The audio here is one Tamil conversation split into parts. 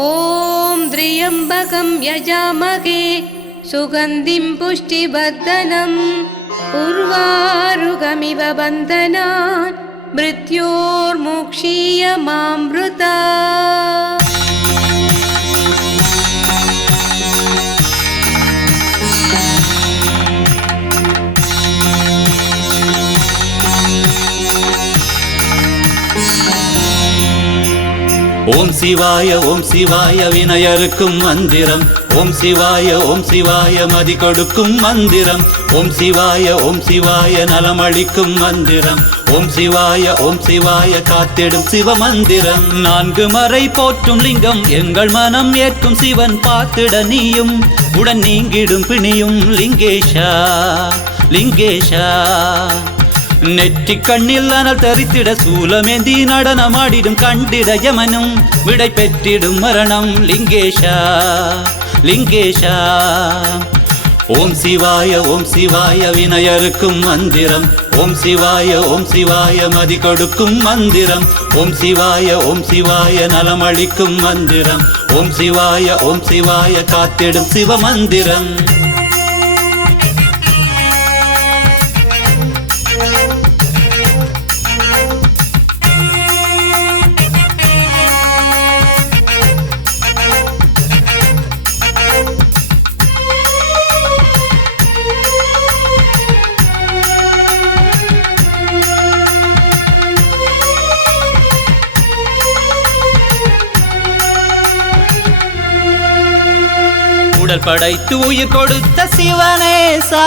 ॐ त्र्यम्बकं यजामहे सुगन्धिं पुष्टिवर्धनम् उर्वारुकमिव बन्धनान् मृत्योर्मुक्षीयमामृता ஓம் சிவாய ஓம் சிவாய வினையருக்கும் மந்திரம். ஓம் சிவாய ஓம் சிவாய மதி கொடுக்கும் மந்திரம். ஓம் சிவாய ஓம் சிவாய நலமளிக்கும் மந்திரம். ஓம் சிவாய ஓம் சிவாய காத்திடும் சிவ மந்திரம் நான்கு மறை போற்றும் லிங்கம் எங்கள் மனம் ஏற்கும் சிவன் பார்த்திட நீயும். உடன் நீங்கிடும் பிணியும் லிங்கேஷா லிங்கேஷா. நெற்றி கண்ணில் அனல் தரித்திட சூலமேந்தி நடனமாடிடும் கண்டிட யமனும் விடை பெற்றிடும் மரணம். லிங்கேஷா லிங்கேஷா. ஓம் சிவாய ஓம் சிவாய வினயருக்கும் மந்திரம். ஓம் சிவாய ஓம் சிவாய மதி கொடுக்கும் மந்திரம். ஓம் சிவாய ஓம் சிவாய நலமளிக்கும் மந்திரம். ஓம் சிவாய ஓம் சிவாய காத்திடும் சிவ மந்திரம் உடல் படைத்து உயிர் கொடுத்த சிவனேசா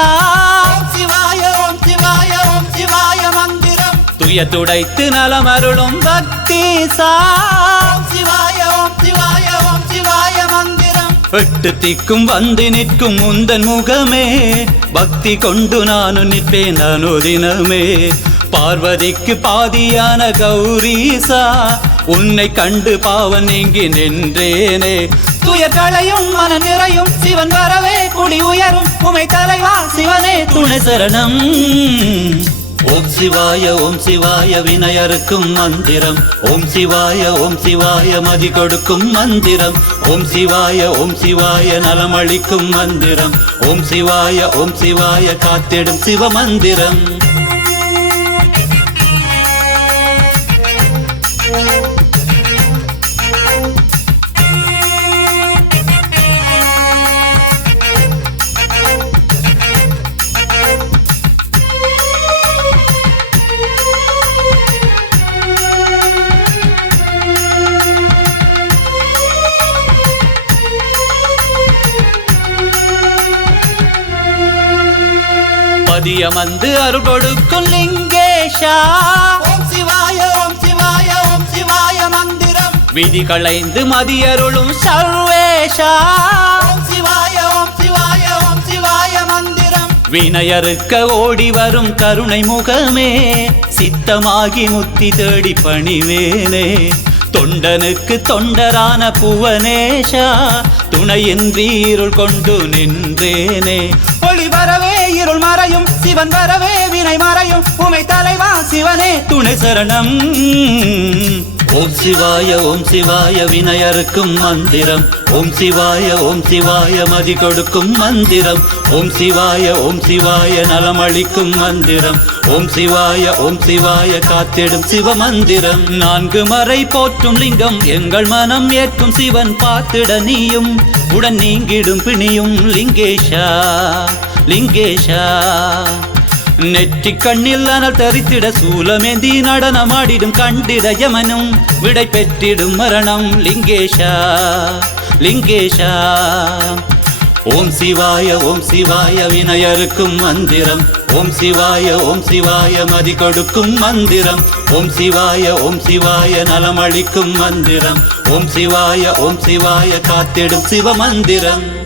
சிவாய ஓம் சிவாய ஓம் சிவாய மந்திரம். துய துடைத்து நலம் அருளும் பக்தீசா ஓம் சிவாய ஓம் சிவாய ஓம் சிவாய மந்திரம். எட்டு திக்கும் வந்து நிற்கும் முந்தன் முகமே. பக்தி கொண்டு நானும் நிற்பேன் அனுதினமே. பார்வதிக்கு பாதியான கௌரீசா உன்னை கண்டு பாவன் நீங்கி நின்றேனே. துயர்களையும் மன நிறையும் சிவன் வரவே குடி உயரும். உமை தலைவா சிவனே துணை சரணம். ஓம் சிவாய ஓம் சிவாய வினயருக்கும் மந்திரம். ஓம் சிவாய ஓம் சிவாய மதி கொடுக்கும் மந்திரம். ஓம் சிவாய ஓம் சிவாய நலமளிக்கும் மந்திரம். ஓம் சிவாய ஓம் சிவாய காத்திடும் சிவ மந்திரம். பதியமந்து அருள் கொடுக்கும் லிங்கேஷா. ஓம் சிவாய ஓம் சிவாய ஓம் சிவாய மந்திரம் விதி களைந்து மதியருளும் சர்வேஷா. ஓம் சிவாய ஓம் சிவாய ஓம் சிவாய மந்திரம் வினையறுக்க ஓடி வரும் கருணை முகமே. சித்தமாகி முத்தி தேடி பணிவேனே தொண்டனுக்கு தொண்டரான புவனேஷா. துணையின்றி இருள் கொண்டு நின்றேனே. ஒளி வரவே இருள் மறையும் சிவன் வரவே வினை மறையும். உமை தலைவா சிவனே துணை சரணம். ஓம் சிவாய ஓம் சிவாய வினையருக்கும் மந்திரம். ஓம் சிவாய ஓம் சிவாய மதி கொடுக்கும் மந்திரம். ஓம் சிவாய ஓம் சிவாய நலமளிக்கும் மந்திரம். ஓம் சிவாய ஓம் சிவாய காத்திடும் சிவ மந்திரம். நான்கு மறை போற்றும் லிங்கம் எங்கள் மனம் ஏற்கும் சிவன் பார்த்திட நீயும். உடன் நீங்கிடும் பிணியும் லிங்கேஷா. லிங்கேஷா. நெற்றி கண்ணில் அனல் தரித்திட சூலமேந்தி நடனமாடிடும் கண்டிட யமனும் விடை பெற்றிடும் மரணம் லிங்கேஷா. லிங்கேஷா. ஓம் சிவாய ஓம் சிவாய வினையருக்கும் மந்திரம். ஓம் சிவாய ஓம் சிவாய மதி கொடுக்கும் மந்திரம். ஓம் சிவாய ஓம் சிவாய நலமளிக்கும் மந்திரம். ஓம் சிவாய ஓம் சிவாய காத்திடும் சிவ மந்திரம்.